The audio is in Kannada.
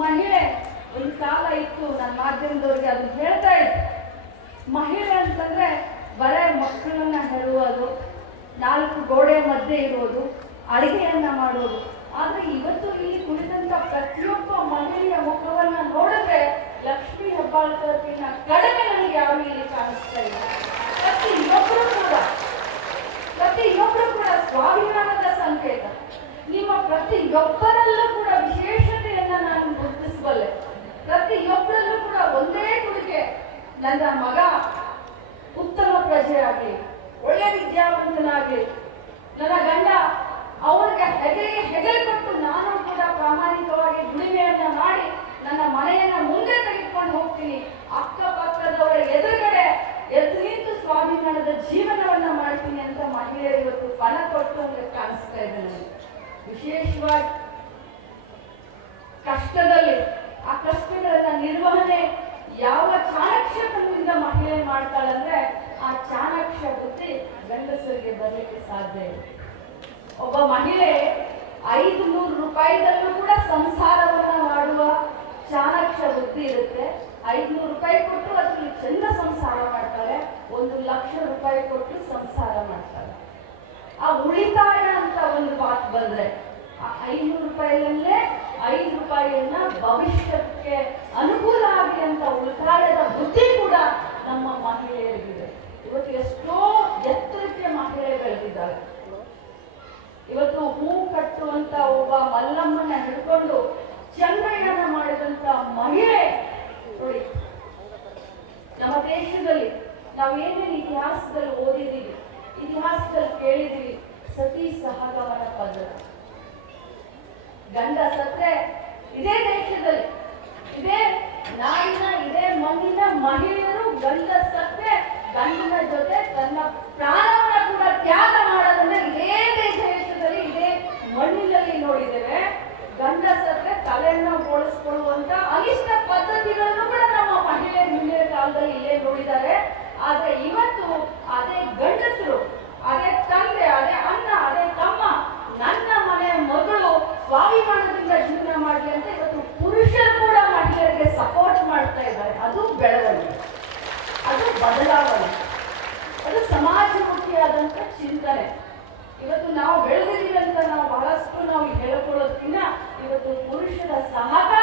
ಮಹಿಳೆ, ಒಂದು ಕಾಲ ಇತ್ತು ನನ್ನ ಮಾಧ್ಯಮದವ್ರಿಗೆ ಅದು ಹೇಳ್ತಾ ಇತ್ತು ಮಹಿಳೆ ಅಂತಂದ್ರೆ ಬರೇ ಮಕ್ಕಳನ್ನ ಹೇಳುವುದು ನಾಲ್ಕು ಗೋಡೆ ಮಧ್ಯೆ ಇರೋದು, ಅಡಿಗೆಯನ್ನ ಮಾಡೋದು. ಆದ್ರೆ ಇವತ್ತು ಇಲ್ಲಿ ಕುಳಿತಂತ ಪ್ರತಿಯೊಬ್ಬ ಮಹಿಳೆಯ ಮುಖವನ್ನ ನೋಡಿದ್ರೆ ಲಕ್ಷ್ಮಿ ಹೆಬ್ಬಾಳ್ಕಿನ ಕಡಿಮೆ ನನಗೆ ಯಾರು ಇಲ್ಲಿ ಕಾಣಿಸ್ತಾ ಇಲ್ಲ. ಪ್ರತಿಯೊಬ್ಬರು ಕೂಡ ಪ್ರತಿಯೊಬ್ಬರು ಕೂಡ ಸ್ವಾಭಿಮಾನದ ಸಂಕೇತ. ನಿಮ್ಮ ಪ್ರತಿಯೊಬ್ಬರಲ್ಲೂ ಕೂಡ ನಾನು ಗುರುತಿಸಬಲ್ಲೆ ಪ್ರತಿಯೊಬ್ಬರಲ್ಲೂ ಕೂಡ ಒಂದೇ ಕೊಡುಗೆ. ನನ್ನ ಮಗ ಉತ್ತಮ ಪ್ರಜೆ ಆಗಲಿ, ಒಳ್ಳೆ ವಿದ್ಯಾವಂತನಾಗಲಿ. ನನ್ನ ಗಂಡ ಅವ್ರಿಗೆ ಹೆಗಲಿಗೆ ಹೆಗಲು ಕೊಟ್ಟು ನಾನು ಕೂಡ ಪ್ರಾಮಾಣಿಕವಾಗಿ ದುಡಿಮೆಯನ್ನ ಮಾಡಿ ನನ್ನ ಮನೆಯನ್ನ ಮುಂದೆ ತೆಗೆದುಕೊಂಡು ಹೋಗ್ತೀನಿ. ಅಕ್ಕಪಕ್ಕದವರ ಎದುರುಗಡೆ ಎದ್ದು ನಿಂತು ಸ್ವಾಭಿಮಾನದ ಜೀವನವನ್ನ ಮಾಡ್ತೀನಿ ಅಂತ ಮಹಿಳೆಯರು ಇವತ್ತು ಫಲ ಕೊಟ್ಟು ಅಂತ ಕಾಣಿಸ್ತಾ ಇದೆ ವಿಶೇಷವಾಗಿ ಕಷ್ಟದಲ್ಲಿ ಆ ಕಷ್ಟಗಳನ್ನ ನಿರ್ವಹಣೆ ಯಾವ ಚಾಣಕ್ಷತನದಿಂದ ಮಹಿಳೆ ಮಾಡ್ತಾಳಂದ್ರೆ ಆ ಚಾಣಕ್ಷ ಬುದ್ಧಿ ಗಂಡಸರಿಗೆ ಬರಲಿಕ್ಕೆ ಸಾಧ್ಯ ಒಬ್ಬ ಮಹಿಳೆ ಐದು ನೂರು ರೂಪಾಯಿದಲ್ಲೂ ಕೂಡ ಸಂಸಾರವನ್ನ ಮಾಡುವ ಚಾಣಕ್ಷ ಬುದ್ಧಿ ಇರುತ್ತೆ. ಐದ್ನೂರು ರೂಪಾಯಿ ಕೊಟ್ಟು ಅದ್ರಲ್ಲಿ ಚಂದ ಸಂಸಾರ ಮಾಡ್ತಾರೆ. ಒಂದು ಲಕ್ಷ ರೂಪಾಯಿ ಕೊಟ್ಟು ಸಂಸಾರ ಮಾಡ್ತಾರೆ. ಆ ಉಳಿತಾಯ ಅಂತ ಒಂದು ಮಾತು ಬಂದ್ರೆ, ಆ ಐನೂರು ರೂಪಾಯಿಯಲ್ಲೇ ಐದು ರೂಪಾಯಿಯನ್ನ ಭವಿಷ್ಯಕ್ಕೆ ಅನುಕೂಲ ಆಗಿ ಅಂತ ಉಳಿತಾಯದ ಬುದ್ಧಿ ಕೂಡ ನಮ್ಮ ಮಹಿಳೆಯರಿಗಿದೆ ಇವತ್ತು ಎಷ್ಟೋ ಎತ್ತರಕ್ಕೆ ಮಹಿಳೆ ಬೆಳೆದಿದ್ದಾರೆ ಇವತ್ತು ಹೂ ಕಟ್ಟುವಂತ ಒಬ್ಬ ಮಲ್ಲಮ್ಮನ ಹಿಡ್ಕೊಂಡು ಚಂದ್ರಯಾನ ಮಾಡಿದಂತ ಮಹಿಳೆ ನೋಡಿ, ನಮ್ಮ ದೇಶದಲ್ಲಿ ನಾವೇನೇನು ಇತಿಹಾಸದಲ್ಲಿ ಓದಿದೀವಿ ಇತಿಹಾಸದಲ್ಲಿ ಕೇಳಿದೀವಿ ಸತಿ ಸಹಗಮನ ಪದ್ಧತಿ ಗಂಡ ಸತ್ರೆ ಇದೇ ದೇಶದಲ್ಲಿ, ಇದೇ ನಾಡಿನ, ಇದೇ ಮಣ್ಣಿನ ಮಹಿಳೆಯರು ಗಂಡ ಸತ್ರೆ ಗಂಡನ ಜೊತೆ ತನ್ನ ಪ್ರಾಣವನ್ನ ಕೂಡ ತ್ಯಾಗ ಮಾಡೋದನ್ನ ಇದೇ ದೇಶದಲ್ಲಿ ಇದೇ ಮಣ್ಣಿನಲ್ಲಿ ನೋಡಿದ್ದೇವೆ ಗಂಡ ಸತ್ರೆ ತಲೆಯನ್ನ ಬೋಳಿಸ್ಕೊಳ್ಳುವಂತ ಅನಿಷ್ಟ ಪದ್ಧತಿಗಳನ್ನು ಕೂಡ ನಮ್ಮ ಮಹಿಳೆ ಹಿಂದಿನ ಕಾಲದಲ್ಲಿ ಇಲ್ಲೇ ನೋಡಿದ್ದಾರೆ. ಆದ್ರೆ ಇವತ್ತು ಅದೇ ಗಂಡಸರು, ಅದೇ ತಂದೆ, ಅದೇ ಅಣ್ಣ, ಅದೇ ತಮ್ಮ, ನನ್ನ ಮನೆಯ ಮಗಳು ಸ್ವಾಭಿಮಾನದಿಂದ ಜೀವನ ಮಾಡಲಿ ಅಂತ ಇವತ್ತು ಪುರುಷರು ಕೂಡ ಮಹಿಳೆಯರಿಗೆ ಸಪೋರ್ಟ್ ಮಾಡ್ತಾ ಇದ್ದಾರೆ. ಅದು ಬೆಳವಣಿಗೆ. ಅದು ಬದಲಾವಣೆ. ಅದು ಸಮಾಜಮುಖಿಯಾದಂತ ಚಿಂತನೆ. ಇವತ್ತು ನಾವು ನಾವು ಹೇಳಿಕೊಳ್ಳೋದ್ರಿಂದ ಇವತ್ತು ಪುರುಷರ ಸಹಕಾರ